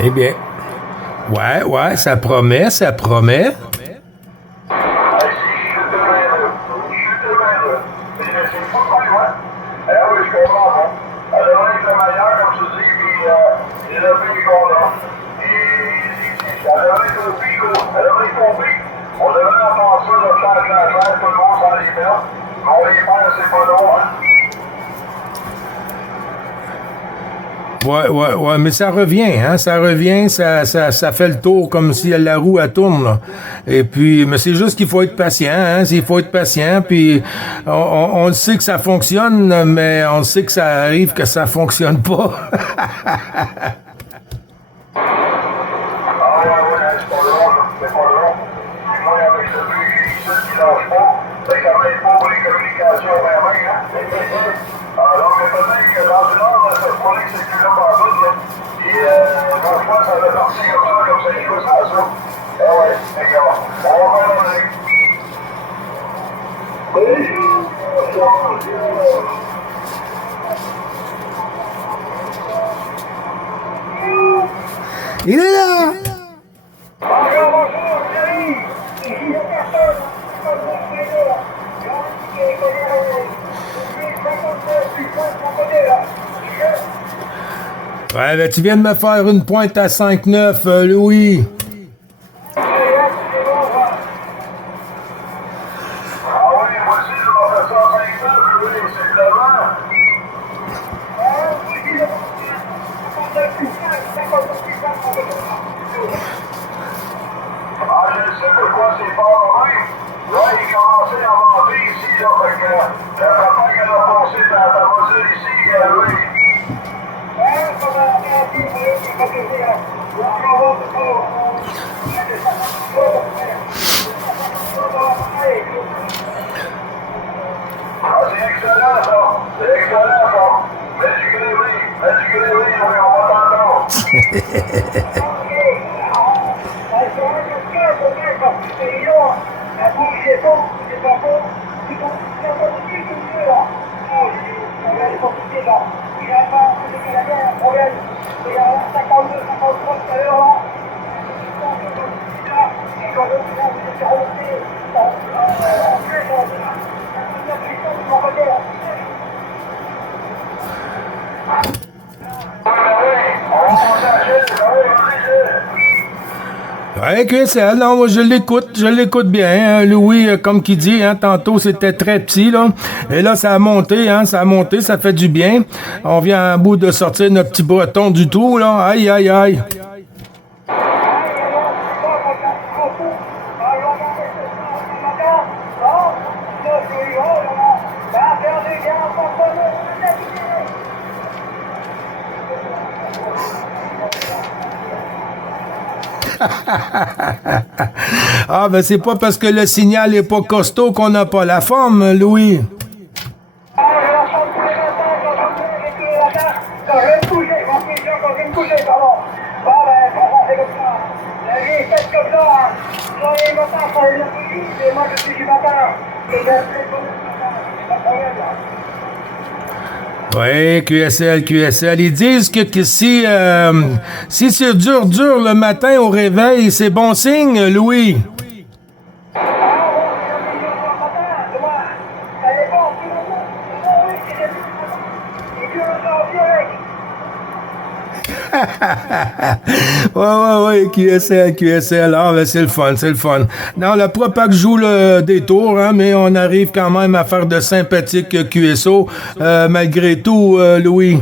Eh bien, ouais, ça promet, ça promet. Ouais, mais ça revient, hein, ça revient, ça fait le tour comme si la roue, elle tourne, là. Et puis, mais c'est juste qu'il faut être patient, hein, il faut être patient, puis on le sait que ça fonctionne, mais on sait que ça arrive que ça fonctionne pas. Il est là! Ouais, ben tu viens de me faire une pointe à 5-9, Louis. Ouais, Chris, non, moi je l'écoute bien, hein, Louis, comme qu'il dit, hein, tantôt c'était très petit, là, et là ça a monté, ça fait du bien. On vient à bout de sortir notre petit breton du tout, là, aïe, aïe, aïe. Ah, ben c'est pas parce que le signal est pas costaud qu'on n'a pas la forme, Louis. Ah, je l'entends tous les matins, quand j'entends tous les matins, quand je vais me coucher, quand je vais me coucher, pardon. Bon, ben, franchement, c'est comme ça. La vie est faite comme ça, hein. Quand les matins sont les après-midi, et moi je suis du matin. Et j'ai un très bon matin, c'est pas de problème, là. Oui, QSL. Ils disent que si c'est dur le matin au réveil, c'est bon signe, Louis. Ah, bon, c'est un peu dur le matin, c'est moi. Ça dépend, tout le monde. Bon, oui, si j'ai plus le matin, et que le temps aussi avec. Ouais, QSL. Ah, ben c'est le fun. Non, la Propac joue le détour, hein, mais on arrive quand même à faire de sympathiques QSO, malgré tout, Louis.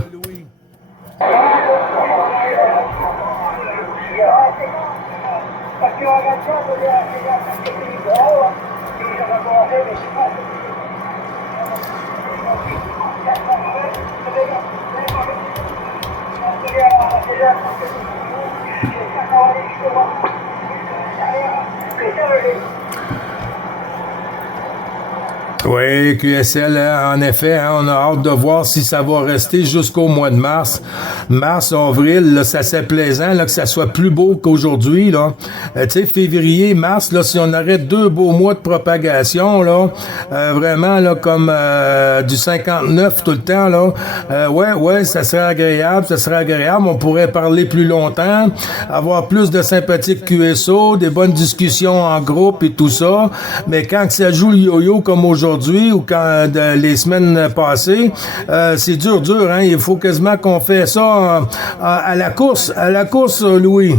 Parce que en même temps, on est à presque fini de haut, hein. Et ça va commencer, mais c'est pas Oui, QSL, hein, en effet, hein, on a hâte de voir si ça va rester jusqu'au mois de mars. Mars, avril, là, ça c'est plaisant là, que ça soit plus beau qu'aujourd'hui. Là. Tu sais, février, mars, là, si on arrête 2 beaux mois de propagation, là, vraiment là, comme du 59 tout le temps, là, ouais, ça serait agréable. On pourrait parler plus longtemps, avoir plus de sympathiques QSO, des bonnes discussions en groupe et tout ça. Mais quand ça joue le yo-yo comme aujourd'hui, ou quand les semaines passées, c'est dur, hein. Il faut quasiment qu'on fait ça à la course, Louis.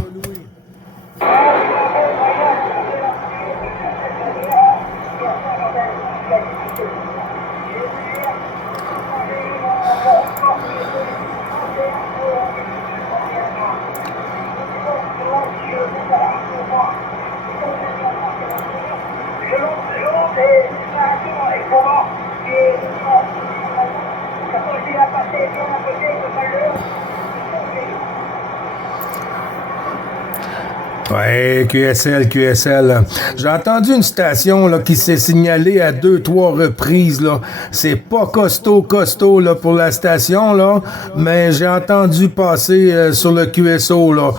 Ouais, QSL. J'ai entendu une station là, qui s'est signalée à 2-3 reprises. Là. C'est pas costaud là, pour la station, là, mais j'ai entendu passer sur le QSO. Là.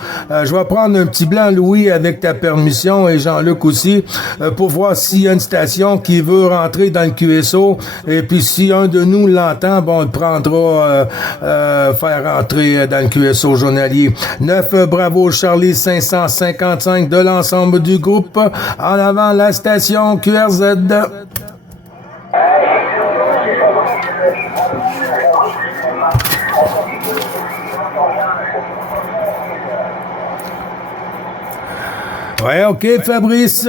Je vais prendre un petit blanc, Louis, avec ta permission, et Jean-Luc aussi, pour voir s'il y a une station qui veut rentrer dans le QSO. Et puis si un de nous l'entend, bon, on le prendra faire rentrer dans le QSO journalier. 9 Bravo Charlie 555 de l'ensemble du groupe. En avant, la station QRZ. Ouais, OK, Fabrice.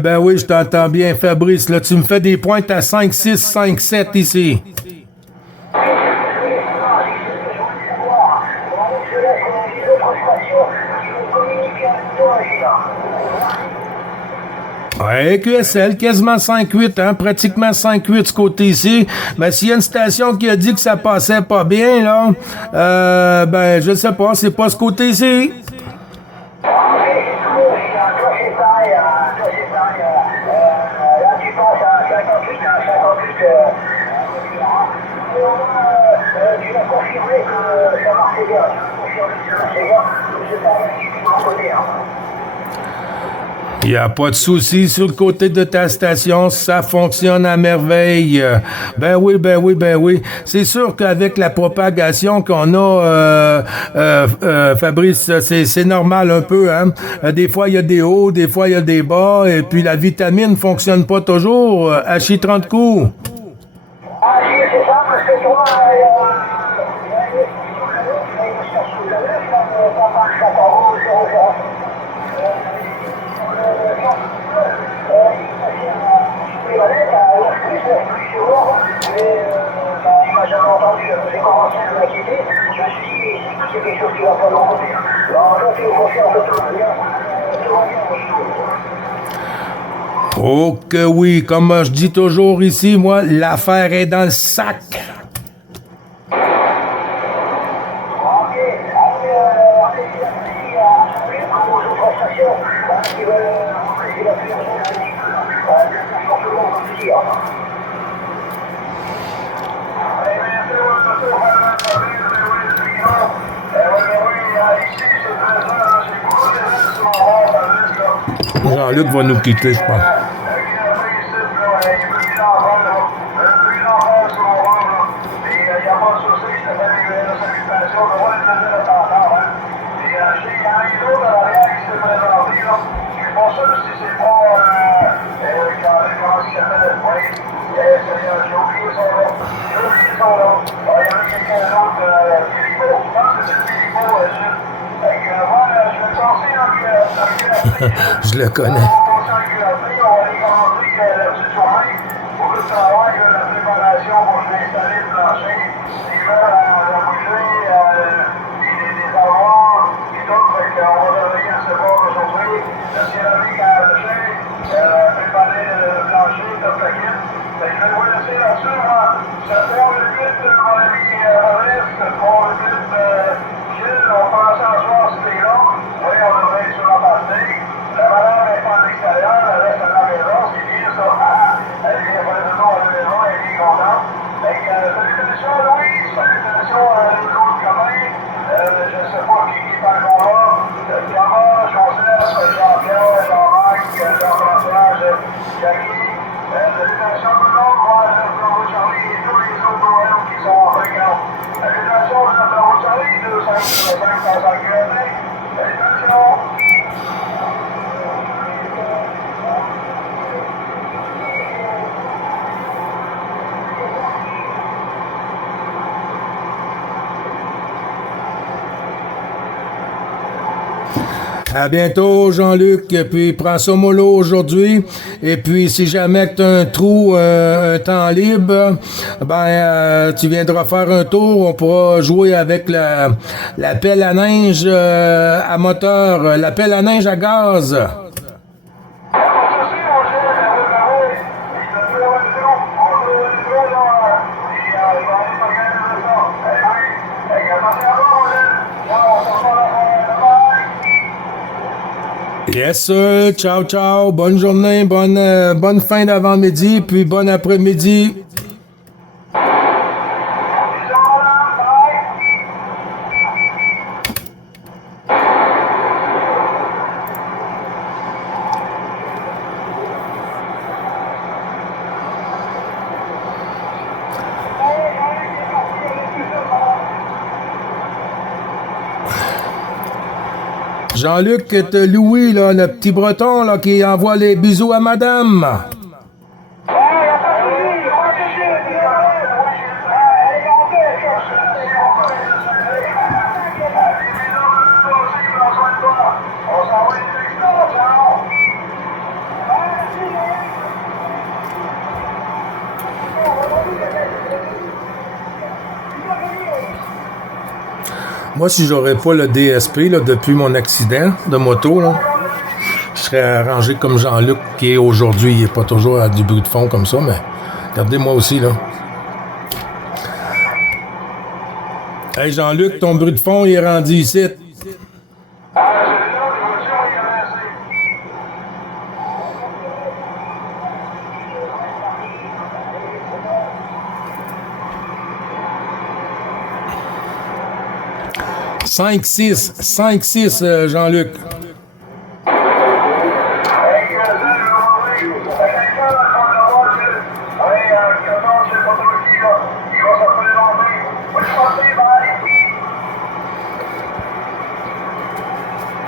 Ben oui, je t'entends bien, Fabrice. Là, tu me fais des pointes à 5, 6, 5, 7 ici. Ouais, QSL, quasiment 5-8, hein, pratiquement 5-8 ce côté-ci. Ben, s'il y a une station qui a dit que ça passait pas bien, là, ben, je sais pas, c'est pas ce côté-ci. Tu l'as confirmé que ça marchait bien. Tu l'as confirmé que ça marchait bien. Je sais pas si tu m'en connais. Il n'y a pas de souci sur le côté de ta station, ça fonctionne à merveille. Ben oui. C'est sûr qu'avec la propagation qu'on a, Fabrice, c'est normal un peu, hein. Des fois, il y a des hauts, des fois, il y a des bas, et puis la vitamine fonctionne pas toujours. Hachi 30 coups. Ah, c'est ça, parce que toi, j'ai commencé à m'inquiéter, je me suis dit, c'est quelque chose qui va pas nous revenir. Oh que oui, comme je dis toujours ici, moi, l'affaire est dans le sac. Jean-Luc va nous quitter, je pense. Je le connais. À bientôt, Jean-Luc. Et puis, prends ça mollo aujourd'hui. Et puis, si jamais tu as un trou, un temps libre, tu viendras faire un tour. On pourra jouer avec la pelle à neige à moteur, la pelle à neige à gaz. Yes, sir. Ciao, ciao. Bonne journée, bonne fin d'avant-midi, puis bon après-midi. Jean-Luc, t'as Louis, là, le petit breton là, qui envoie les bisous à madame. Moi, si j'aurais pas le DSP là, depuis mon accident de moto, là, je serais arrangé comme Jean-Luc qui est aujourd'hui. Il n'est pas toujours à du bruit de fond comme ça, mais regardez moi aussi, là. Hey Jean-Luc, ton bruit de fond, il est rendu ici. Cinq, six, Jean-Luc.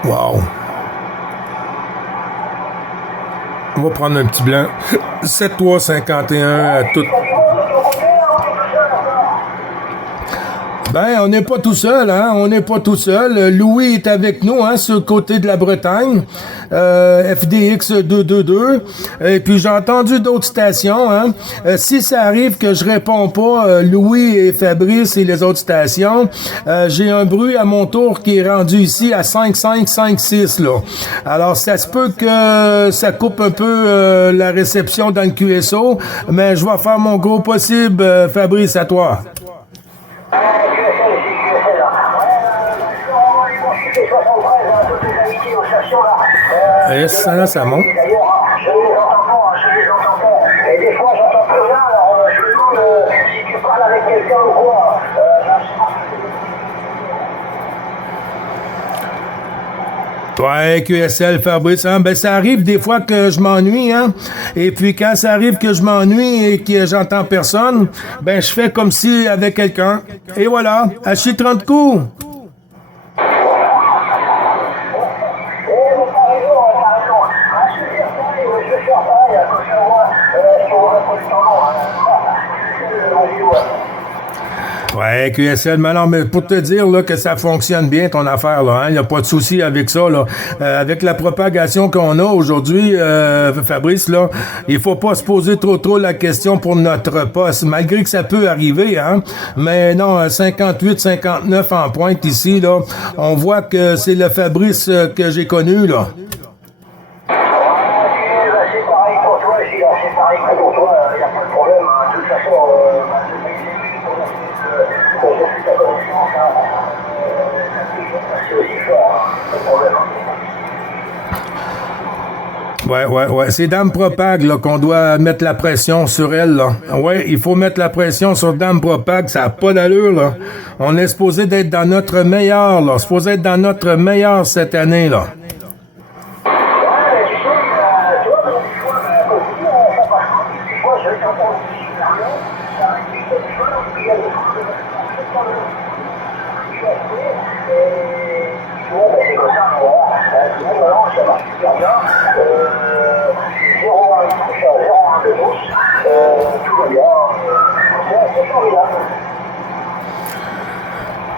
Wow. On va prendre un petit blanc. 7-3-51 à tout. Ben, on n'est pas tout seul, hein. On n'est pas tout seul. Louis est avec nous, hein, sur le côté de la Bretagne. FDX 222. Et puis, j'ai entendu d'autres stations, hein. Si ça arrive que je réponds pas, Louis et Fabrice et les autres stations, j'ai un bruit à mon tour qui est rendu ici à 5556, là. Alors, ça se peut que ça coupe un peu la réception dans le QSO, mais je vais faire mon gros possible, Fabrice, à toi. Ça monte. Je les entends pas. Et des fois, j'entends plus rien, alors je me demande si tu parles avec quelqu'un ou quoi. Ouais, QSL, Fabrice, hein? Ben, ça arrive des fois que je m'ennuie, hein? Et puis, quand ça arrive que je m'ennuie et que j'entends personne, ben, je fais comme si avec quelqu'un. Et voilà, haché 30 coups. Ouais, QSL, mais non, mais pour te dire là, que ça fonctionne bien ton affaire, là, hein, il n'y a pas de souci avec ça. Là. Avec la propagation qu'on a aujourd'hui, Fabrice, là, il faut pas se poser trop la question pour notre poste, malgré que ça peut arriver, hein. Mais non, 58-59 en pointe ici, là, on voit que c'est le Fabrice que j'ai connu, là. C'est pareil pour toi, c'est pareil pour toi, il n'y a pas de problème, hein. De toute façon, je suis ta connaissance, c'est aussi fort, pas de problème. Ouais. C'est Dame Propag là, qu'on doit mettre la pression sur elle. Là. Ouais, il faut mettre la pression sur Dame Propag. Ça n'a pas d'allure. Là. On est supposé d'être dans notre meilleur. Là. Supposé être dans notre meilleur cette année. Là.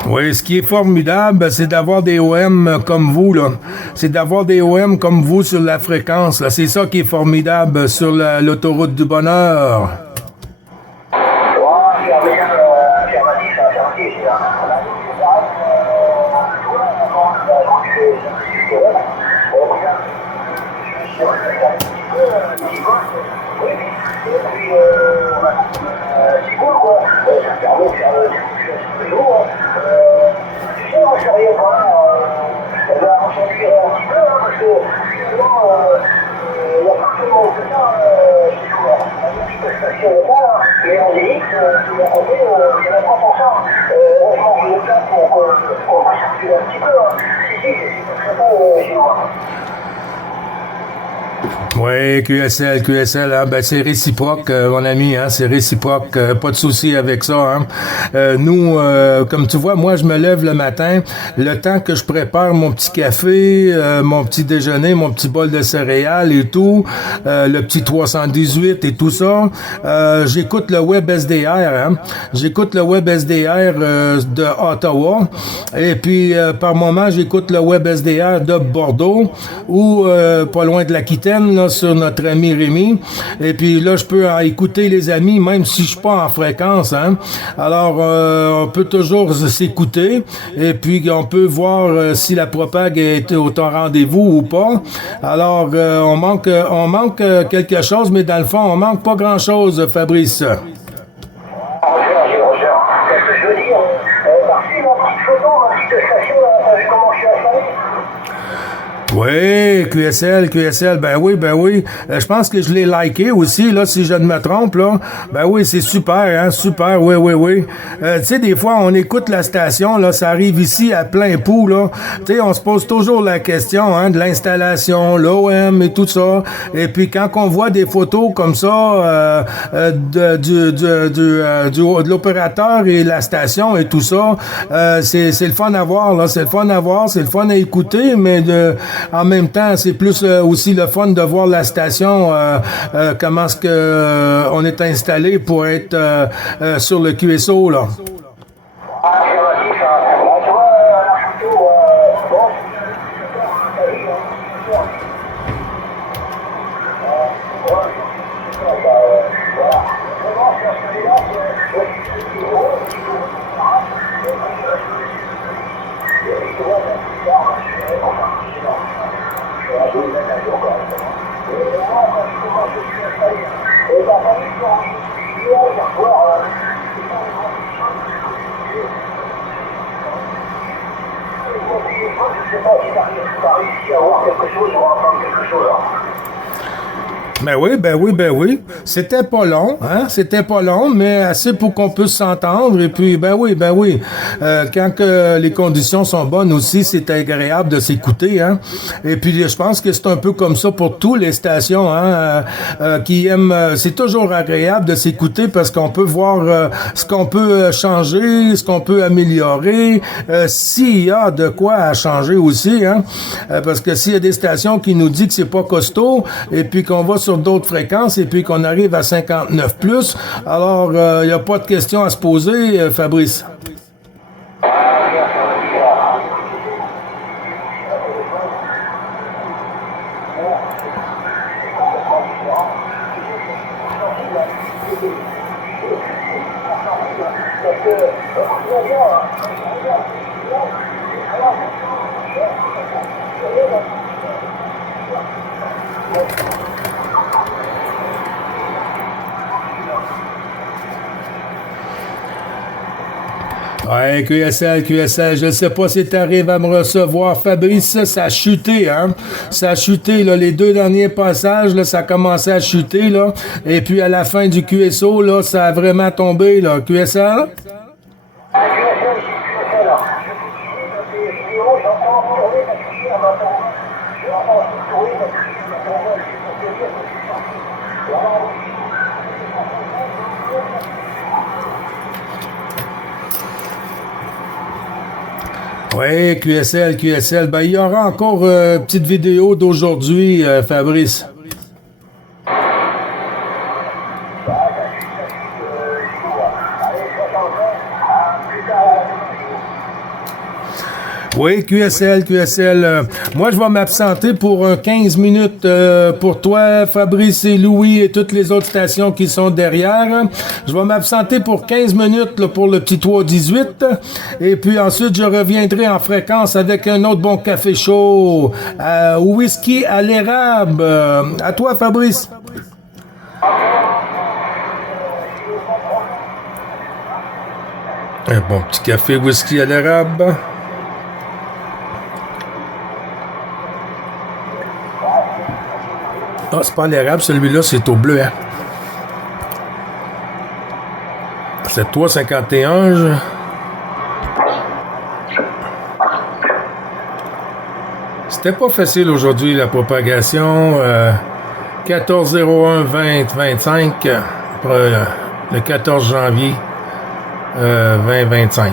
Oui, ce qui est formidable, c'est d'avoir des OM comme vous, là. C'est d'avoir des OM comme vous sur la fréquence, là. C'est ça qui est formidable sur l'autoroute du bonheur. C'est cool quoi, ça permet de faire le jour. Tu sais, moi je serais pas, on s'ennuierait un petit peu, hein, parce que finalement, il y a pas tout le monde que ça chez nous. Une petite station locale, mais en DX, tout mon côté, il y en a pas pour ça. On se mange le plat pour qu'on fasse circuler un petit peu. Si, c'est très beau chez nous. Oui, QSL, hein, ben c'est réciproque, mon ami, hein, c'est réciproque, pas de souci avec ça, hein. Nous, comme tu vois, moi je me lève le matin, le temps que je prépare mon petit café, mon petit déjeuner, mon petit bol de céréales et tout, le petit 318 et tout ça, j'écoute le web SDR, hein. J'écoute le web SDR de Ottawa, et puis par moment j'écoute le web SDR de Bordeaux, ou pas loin de l'Aquitaine, là, sur notre ami Rémi. Et puis là, je peux écouter les amis, même si je suis pas en fréquence, hein. Alors, on peut toujours s'écouter. Et puis, on peut voir si la propague est au ton rendez-vous ou pas. Alors, on manque quelque chose, mais dans le fond, on manque pas grand-chose, Fabrice. Roger. Qu'est-ce que je veux dire? Par-ci, ma petite photo, ma petite station, t'as vu comment je suis installé? Oui, QSL, ben oui. Je pense que je l'ai liké aussi, là, si je ne me trompe, là. Ben oui, c'est super, hein, super, oui. Tu sais, des fois, on écoute la station, là, ça arrive ici à plein pot, là. Tu sais, on se pose toujours la question, hein, de l'installation, l'OM et tout ça. Et puis, quand on voit des photos comme ça, de l'opérateur et la station et tout ça, c'est le fun à voir, là. C'est le fun à voir, c'est le fun à écouter, mais en même temps, c'est plus aussi le fun de voir la station, comment est-ce que on est installé pour être sur le QSO, là. Ben oui. C'était pas long, hein? C'était pas long, mais assez pour qu'on puisse s'entendre. Et puis, ben oui. Quand que les conditions sont bonnes aussi, c'est agréable de s'écouter, hein? Et puis, je pense que c'est un peu comme ça pour toutes les stations, hein? Qui aiment, c'est toujours agréable de s'écouter parce qu'on peut voir ce qu'on peut changer, ce qu'on peut améliorer, s'il y a de quoi à changer aussi, hein? Parce que s'il y a des stations qui nous disent que c'est pas costaud, et puis qu'on va sur d'autres fréquences et puis qu'on arrive à 59 plus. Alors, il n'y a pas de question à se poser, Fabrice. Ouais, QSL, je ne sais pas si tu arrives à me recevoir. Fabrice, ça a chuté, hein? Ça a chuté, là, les 2 derniers passages, là, ça a commencé à chuter, là. Et puis, à la fin du QSO, là, ça a vraiment tombé, là. QSL? Oui, QSL. Ben, il y aura encore une petite vidéo d'aujourd'hui, Fabrice. Oui, QSL. Moi, je vais m'absenter pour 15 minutes pour toi, Fabrice et Louis et toutes les autres stations qui sont derrière. Je vais m'absenter pour 15 minutes là, pour le petit 318. Et puis ensuite, je reviendrai en fréquence avec un autre bon café chaud. Whisky à l'érable. À toi, Fabrice. Un bon petit café whisky à l'érable. Ah, c'est pas l'érable, celui-là, c'est au bleu, hein. C'est 3,51. C'était pas facile aujourd'hui, la propagation. 14-01-20-25 pour le 14 janvier 2025.